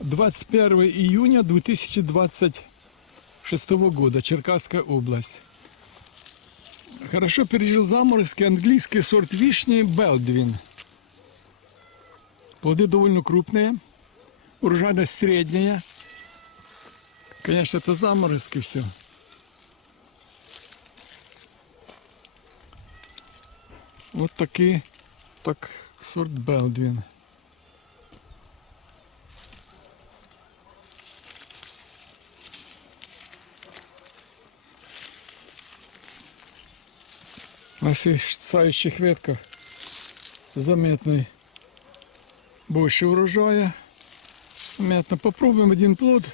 21 июня 2026 года, Черкасская область. Хорошо пережил заморозки английский сорт вишни Белдвин. Плоды довольно крупные, урожайность средняя. Конечно, это заморозки все. Вот такие, так сорт Белдвин. На свисающих ветках заметный больше урожая. Заметно. Попробуем один плод.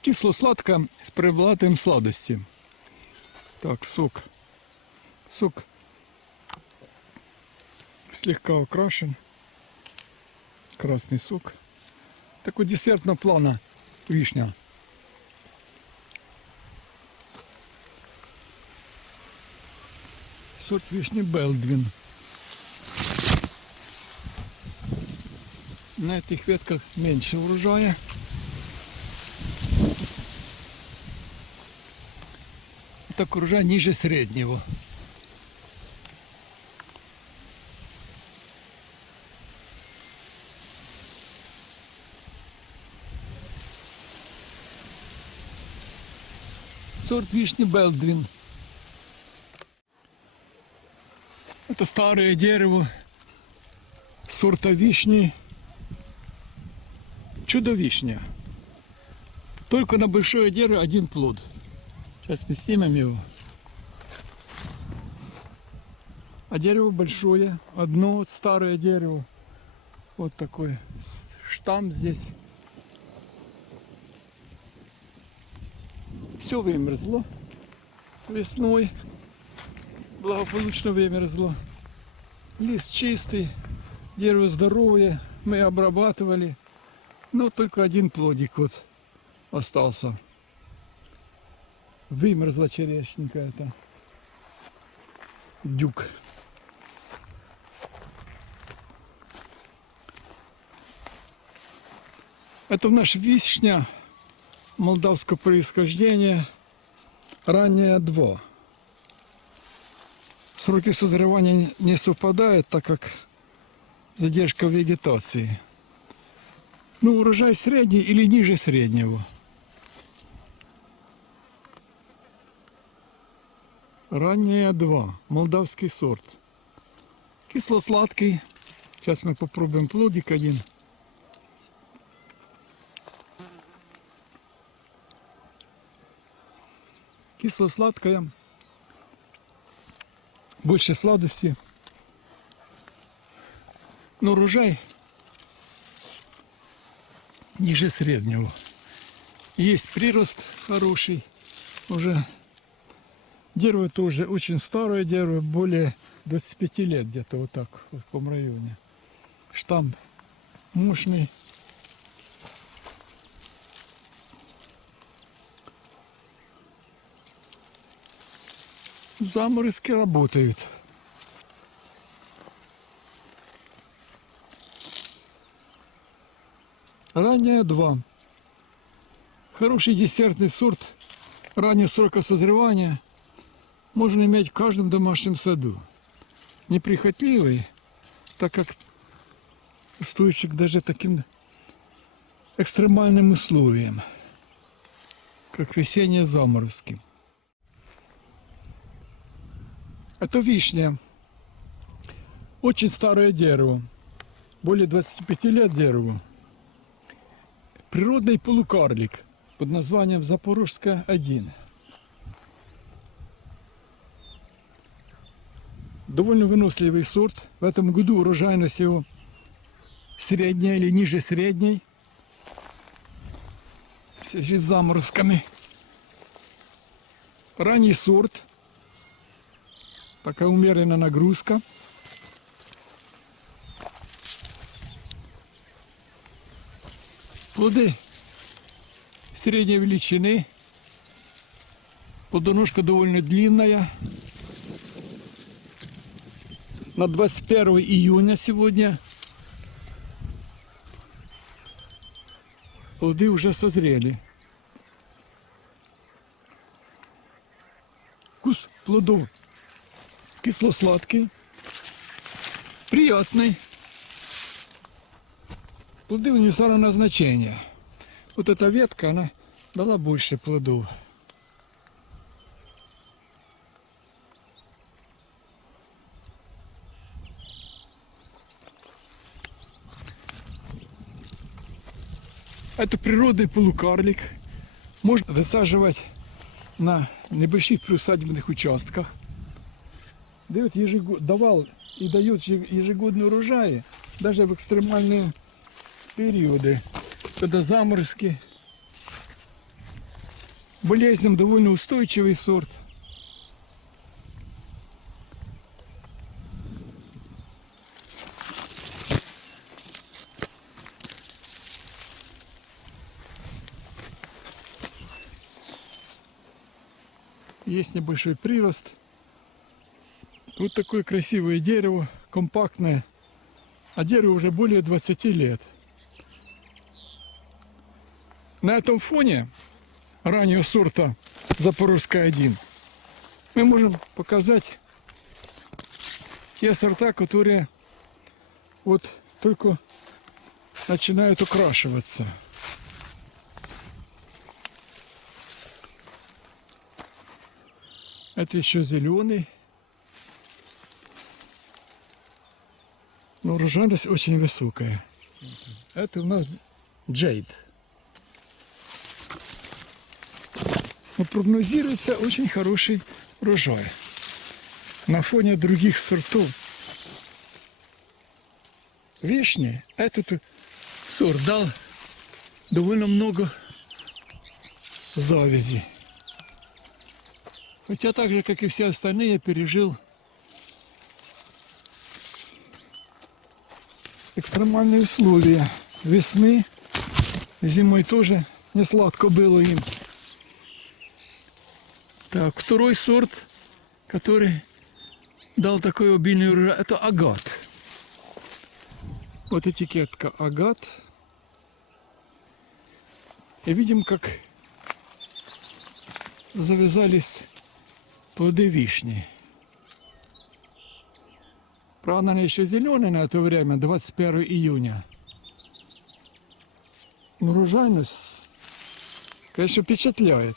Кисло-сладко с преобладанием сладости. Так, сок. Сок слегка окрашен. Красный сок. Такой десертного плана вишня. Сорт вишни Белдвин. На этих ветках меньше урожая. Так урожай ниже среднего. Сорт вишни Белдвин. Это старое дерево сорта вишни Чудо-вишня. Только на большое дерево один плод. Сейчас мы снимем его. А дерево большое. Одно вот старое дерево. Вот такой штамм здесь. Все вымерзло весной. Благополучно вымерзло. Лист чистый. Дерево здоровое. Мы обрабатывали. Но только один плодик вот остался. Вымерзла черешенька это. Дюк. Это наша вишня молдавского происхождения. Ранняя 2. Сроки созревания не совпадают, так как задержка вегетации. Ну, урожай средний или ниже среднего. Ранняя 2. Молдавский сорт. Кисло-сладкий. Сейчас мы попробуем плодик один. Кисло-сладкая. Больше сладости. Но урожай ниже среднего. Есть прирост хороший. Уже дерево тоже очень старое дерево. Более 25 лет где-то вот так в таком районе. Штамм мощный. Заморозки работают. Ранняя 2. Хороший десертный сорт раннего срока созревания можно иметь в каждом домашнем саду. Неприхотливый, так как устойчив к даже таким экстремальным условиям, как весенние заморозки. Это вишня. Очень старое дерево. Более 25 лет дереву. Природный полукарлик под названием Запорожская 1. Довольно выносливый сорт. В этом году урожайность его средняя или ниже средней. В связи с заморозками. Ранний сорт. Такая умеренная нагрузка. Плоды средней величины. Плодоножка довольно длинная. на 21 июня сегодня. Плоды уже созрели. Вкус плодов кисло-сладкий, приятный. Плоды универсального назначения. Вот эта ветка, она дала больше плодов. Это природный полукарлик. Можно высаживать на небольших приусадебных участках. Давал и дает ежегодные урожаи, даже в экстремальные периоды, когда заморозки. Болезням довольно устойчивый сорт. Есть небольшой прирост. Вот такое красивое дерево, компактное. А дереву уже более 20 лет. На этом фоне раннего сорта Запорожская 1 мы можем показать те сорта, которые вот только начинают окрашиваться. Это еще зеленый. Но урожайность очень высокая. Это у нас джейд. Но прогнозируется очень хороший урожай. На фоне других сортов вишни этот сорт дал довольно много завязи. Хотя так же, как и все остальные, пережил экстремальные условия весны, зимой тоже не сладко было им. Так, второй сорт, который дал такой обильный урожай, это агат. Вот этикетка агат. И видим, как завязались плоды вишни. Правда, она еще зеленая на это время, 21 июня. Урожайность, конечно, впечатляет.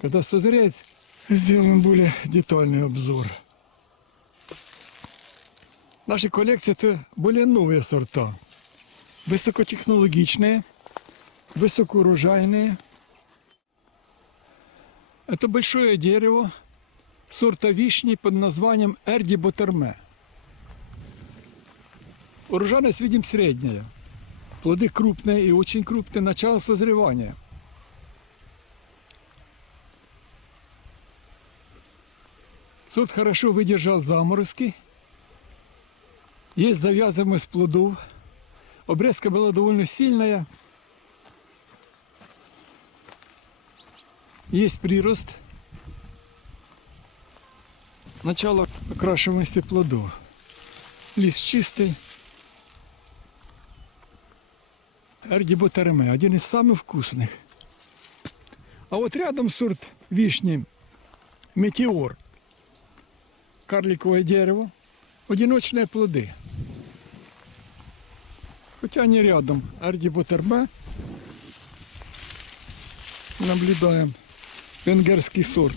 Когда созреет, сделаем более детальный обзор. Наши коллекции это более новые сорта. Высокотехнологичные, высокоурожайные. Это большое дерево сорта вишни под названием Эрди Ботерме. Урожайность видим средняя. Плоды крупные и очень крупные, начало созревания. Сорт хорошо выдержал заморозки. Есть завязываемость плодов. Обрезка была довольно сильная. Есть прирост. Начало окрашиваемости плодов. Лист чистый. Эрди Ботерме, один из самых вкусных. А вот рядом сорт вишни Метеор. Карликовое дерево. Одиночные плоды. Хотя они рядом. Эрди Ботерме. Наблюдаем. Венгерский сорт.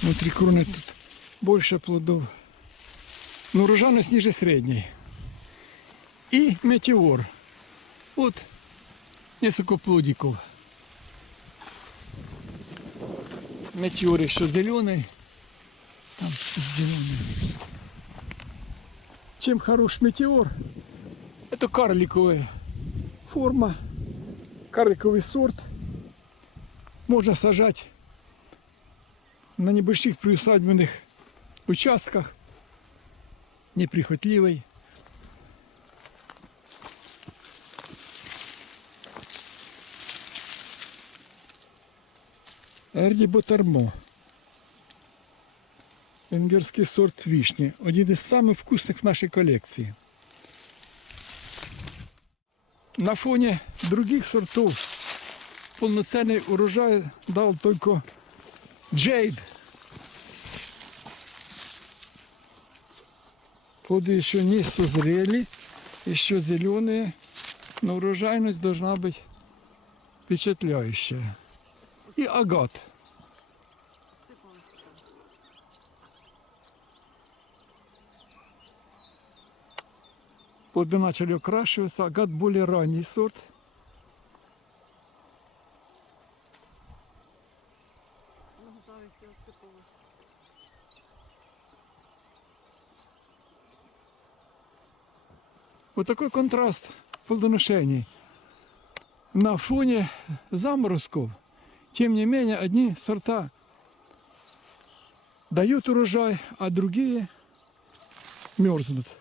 Внутри кроны тут больше плодов. Но урожайность ниже средней. И Метеор. Вот несколько плодиков. Метеор еще зеленый. Там зеленый. Чем хорош Метеор? Это карликовая форма, карликовый сорт. Можно сажать на небольших приусадебных участках, неприхотливый. Ерді Ботермо. Венгерський сорт вишні. Один із самих вкусних в нашій колекції. На фоне других сортов полноценный урожай дал только Джейд. Плоды еще не созрели, еще зеленые, но урожайность должна быть впечатляющая. И агат. Плоды начали окрашиваться, агат более ранний сорт. Вот такой контраст плодоношений. На фоне заморозков, тем не менее, одни сорта дают урожай, а другие мерзнут.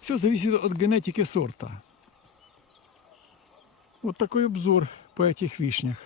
Все зависит от генетики сорта. Вот такой обзор по этих вишнях.